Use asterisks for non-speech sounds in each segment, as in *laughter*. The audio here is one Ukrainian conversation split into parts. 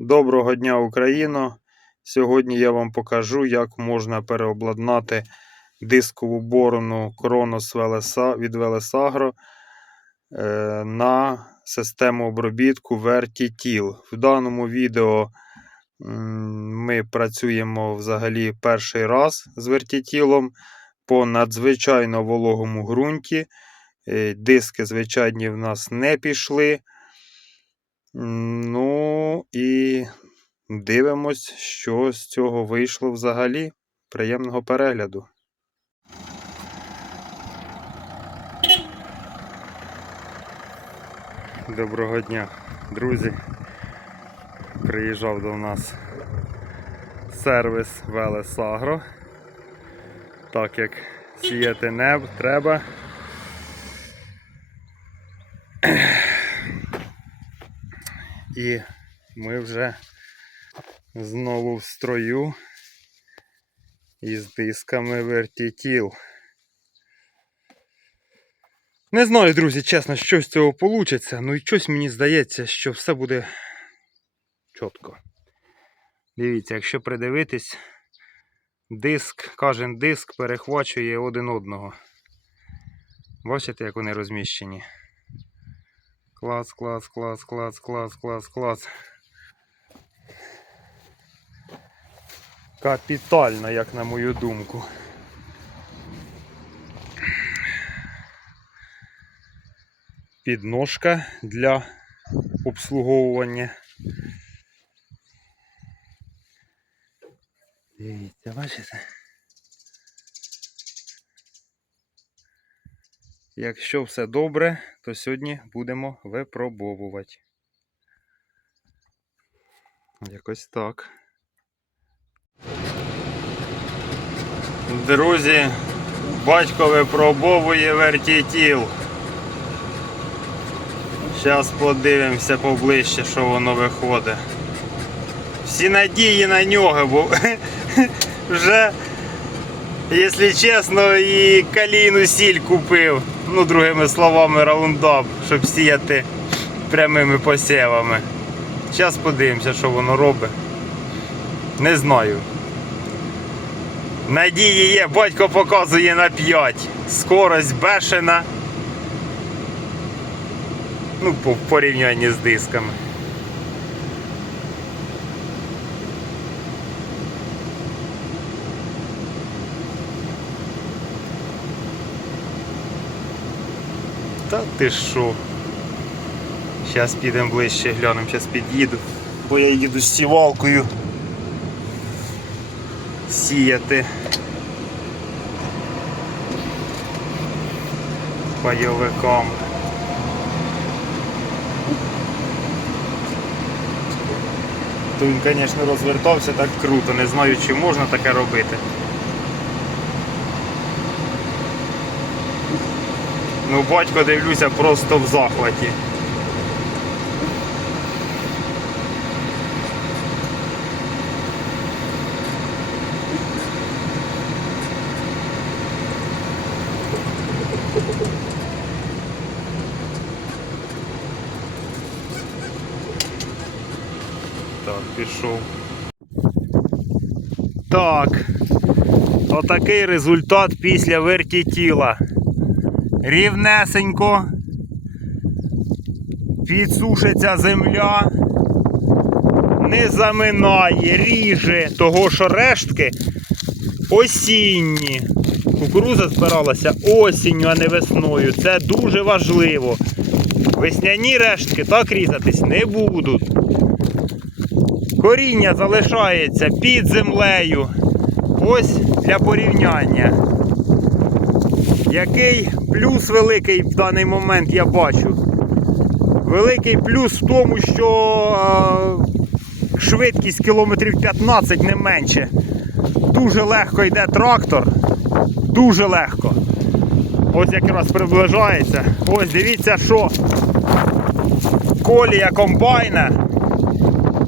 Доброго дня, Україно! Сьогодні я вам покажу, як можна переобладнати дискову борону Велеса від Велесагро на систему обробітку Vertitil. В даному відео ми працюємо взагалі перший раз з вертітілом по надзвичайно вологому ґрунті. Е, Диски звичайні в нас не пішли. Ну і дивимось, що з цього вийшло взагалі. Приємного перегляду. Доброго дня, друзі. Приїжджав до нас сервіс Велесагро. Так як сіяти не треба. І ми вже знову в строю із дисками Vertitil. Не знаю, друзі, чесно, що з цього вийде, ну і щось мені здається, що все буде чітко. Дивіться, якщо придивитись, диск, кожен диск перехвачує один одного. Бачите, як вони розміщені? Клас, клас, клас, клас, клас, клас, клас. Капітально, як на мою думку. Підножка для обслуговування. Дивіться, бачите? Якщо все добре, то сьогодні будемо випробовувати. Якось так. Друзі, батько випробовує вертітіл. Зараз подивимося поближче, що воно виходить. Всі надії на нього, бо *laughs* вже, якщо чесно, і калійну сіль купив. Ну, другими словами, раундап, щоб сіяти прямими посівами. Зараз подивимося, що воно робить. Не знаю. Надії є, батько показує на 5. Скорость бешена. Ну, по порівнянні з дисками. Та ти що? Зараз підемо ближче, глянемо, зараз під'їду. Бо я їду з сівалкою сіяти. Пайовиком. То він, звісно, розвертався так круто, не знаю, чи можна таке робити. Ну, батько дивлюся просто в захваті. Так, пішов. Так. Отакий результат після вертітіла. Рівнесенько. Підсушиться земля. Не заминає, ріже, того що рештки осінні. Кукуруза збиралася осінню, а не весною. Це дуже важливо. Весняні рештки так різатись не будуть. Коріння залишається під землею. Ось для порівняння. Який плюс великий в даний момент я бачу? Великий плюс в тому, що е, швидкість кілометрів 15 не менше. Дуже легко йде трактор. Дуже легко. Ось якраз приближається. Ось дивіться, що колія комбайна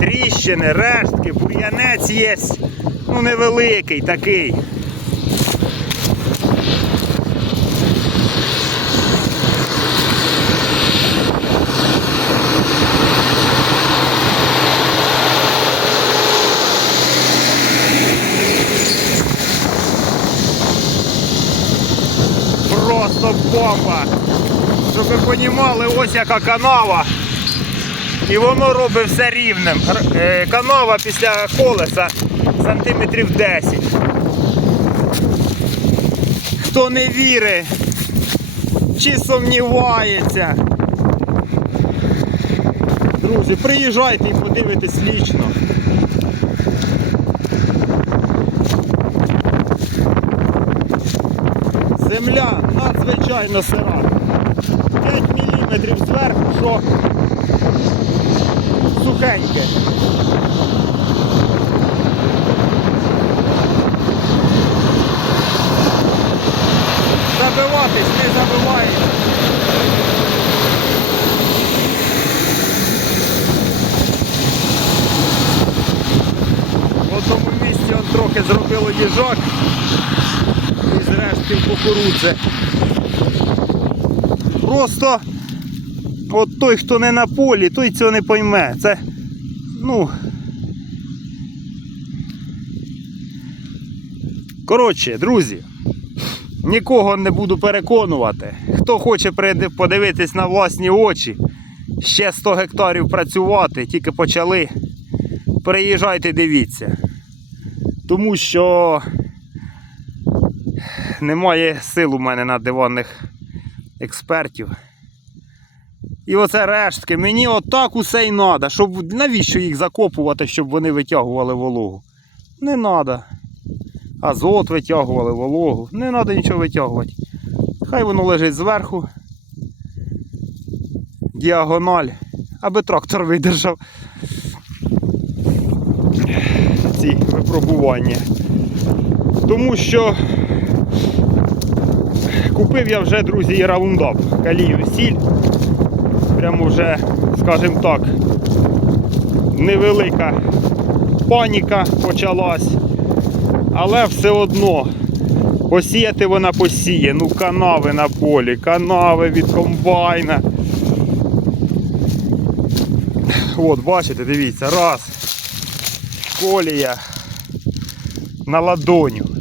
тріщини, рештки, бур'янець є. Ну, невеликий такий. Розуміли, ось яка канава. І воно робить все рівним. Е, Канава після колеса сантиметрів 10. Хто не вірить чи сумнівається. Друзі, приїжджайте і подивитесь лічно. Земля надзвичайно сира. 5 мм зверху, що сухеньке. Забиватись не забивається. В одному місці он трохи зробило їжак із рештків кукурудзи. Просто от той, хто не на полі, той цього не пойме. Це, ну. Коротше, друзі, нікого не буду переконувати. Хто хоче подивитись на власні очі, ще 100 гектарів працювати, тільки почали. Приїжджайте, дивіться. Тому що немає сил у мене на диванних експертів. І оце рештки. Мені отак усе й треба. Щоб навіщо їх закопувати, щоб вони витягували вологу? Не треба. Азот витягували, вологу. Не треба нічого витягувати. Хай воно лежить зверху. Діагональ, аби трактор видержав ці випробування. Тому що купив я вже, друзі, раундап, калію сіль. Прямо вже, скажімо так, невелика паніка почалась. Але все одно посіяти вона посіє. Ну, канави на полі, канави від комбайна. От, бачите, дивіться, раз. Колія на ладоню.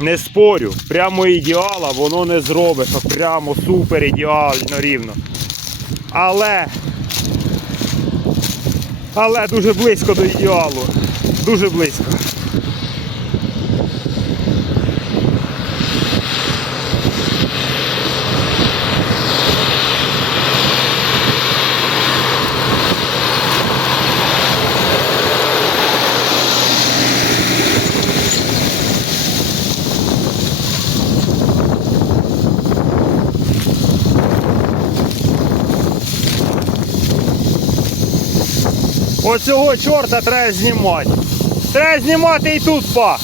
Не спорю, прямо ідеала воно не зробиш, а прямо супер ідеально рівно. Але, але дуже близько до ідеалу. Дуже близько. Оцього чорта треба знімати. Треба знімати і тут па.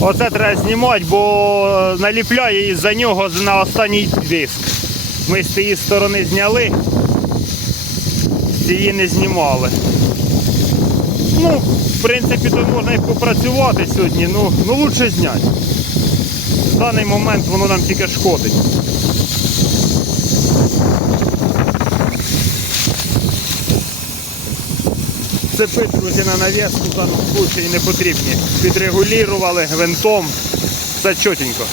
Оце треба знімати, бо наліпляє із-за нього на останній диск. Ми з цієї сторони зняли, цієї не знімали. Ну, в принципі, то можна і попрацювати сьогодні, ну, ну лучше зняти. В даний момент воно нам тільки шкодить. Друзі, на нав'язку в даному случаї не потрібні. Підрегулювали гвинтом, все чотенько.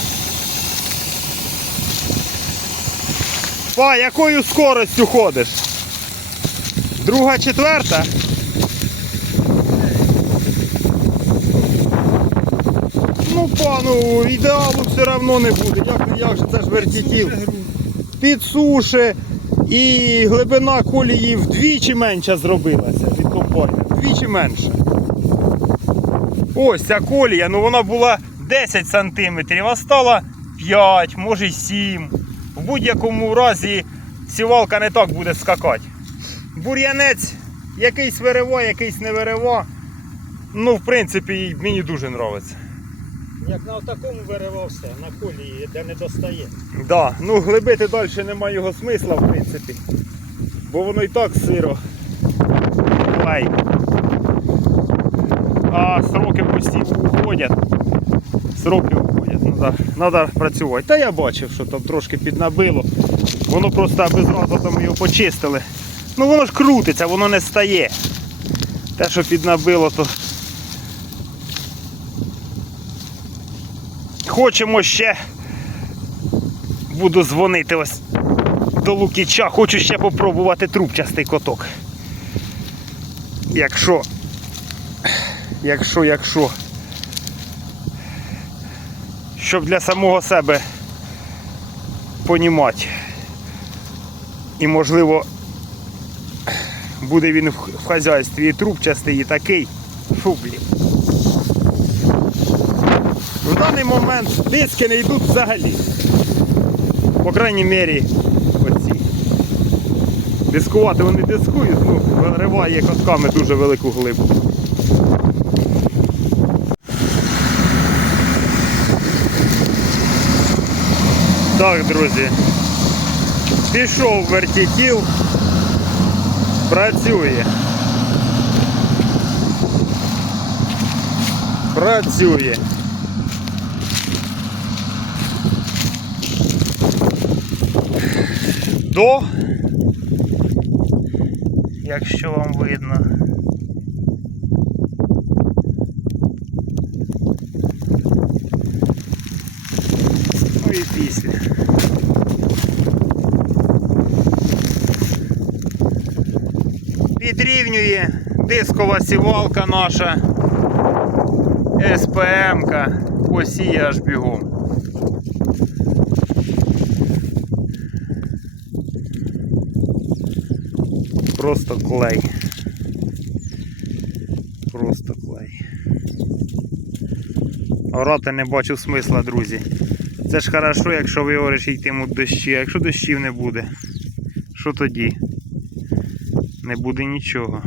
Па, якою скоростю ходиш? Друга, четверта? Ну, пану, ідеалу все одно не буде. Як, як же це ж вертітів? Підсуши і глибина колії вдвічі менша зробилася комбайна. Вдвічі менша. Ось ця колія, ну вона була 10 сантиметрів, а стала 5, може й 7. В будь-якому разі сівалка не так буде скакати. Бур'янець якийсь вирива, якийсь не вирива. Ну, в принципі, мені дуже подобається. Як на такому виривався, на колії, де не достає. Да, ну глибити далі немає його смисла, в принципі. Бо воно і так сиро. Лай. А сроки посіву уходять. Сроки уходять. Надо, надо працювати. Та я бачив, що там трошки піднабило. Воно просто аби зразу там його почистили. Ну воно ж крутиться, воно не стає. Те, що піднабило, то. Хочемо ще Буду дзвонити ось до Лукіча. Хочу ще попробувати трубчастий коток. Якщо. Якщо, якщо. Щоб для самого себе понімати. І можливо буде він в хазяйстві і трубчастий, і такий. Фу, блін. В даний момент диски не йдуть взагалі. По крайній мірі. Дискувати вони дискують, ну, вириває котками дуже велику глибу. Так, друзі. Пішов вертикіл. Працює. Працює. До, якщо вам видно. Ну і після. Підрівнює дискова сівалка наша СПМ-ка посіє аж бігом. Просто клей. Просто клей. Орати не бачу смисла, друзі. Це ж хорошо, якщо ви йтимуть дощі, а якщо дощів не буде, що тоді? Не буде нічого.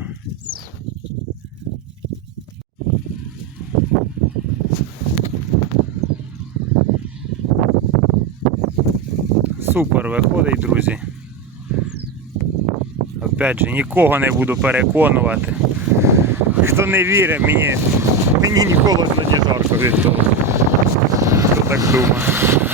Супер виходить, друзі. Опять же, нікого не буду переконувати. Хто не вірить, мені, мені ніколи не жарко від того. Хто так думає.